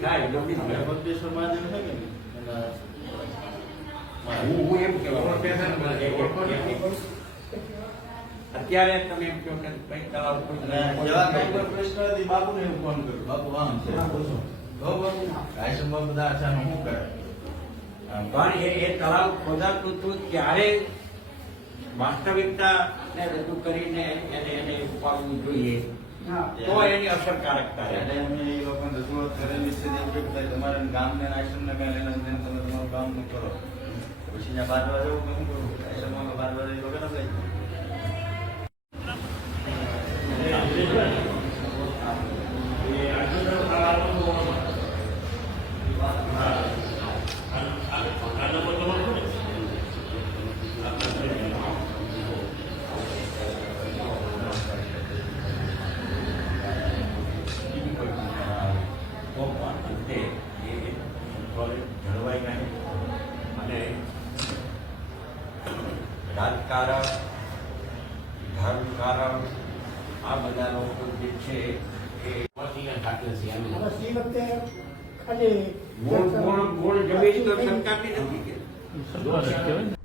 થાય નબળી થાય. ભક્તેશ્વર મહાદેવ છે કે હું એમ કહેવા અત્યારે તમે એમ કહો કે ભાઈ તળાવ કૃષ્ણ બાપુ ને ફોન કર્યો બાપુ આમ છે આશ્રમમાં બધા અચાનક શું કરે પણ એ તળાવ ખોદાતું હતું ત્યારે વાસ્તવિકતા ને રજૂ કરીને એને ઉપાડવું જોઈએ તો એની અસરકારકતા રહે. એટલે અમે એ લોકોને રજૂઆત કરેલી છે કે તમારા ગામને આશ્રમને કઈ લેના તમે તમારું કામ કરો પછી ત્યાં બારવા જવું કે શું કરવું આશ્રમમાં બારવા એ લોકો ના લઈ જળવાઈ નહીં અને રાજકારણ ધર્મકારણ આ બધા લોકો જે છે એ મૂળ જમીન તો સરકારની નથી કે